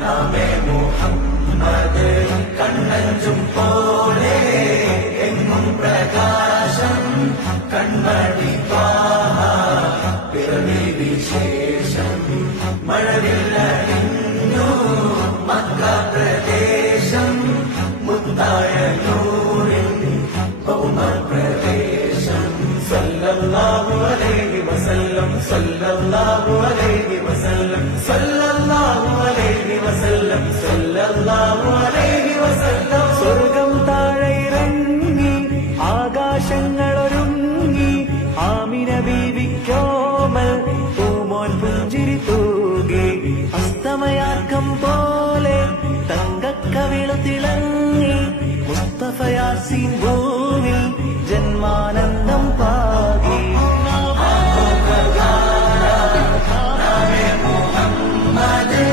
നാമേ മുഹമ്മദ് കണ്ണഞ്ചും പോലെ എങ്ങും പ്രകാശം കൺമണി പിറവി വിശേഷം മഴവില്ലു മക്ക പ്രദേശം മുത്തായ നൂറിൻ ഭൗമ പ്രദേശം സല്ലല്ലാഹു അലൈഹി വസല്ലം സല്ലല്ലാഹു അലൈഹി വസല്ലം സല്ലല്ലാഹു അലൈഹി വസല്ലം സല്ലല്ലാഹു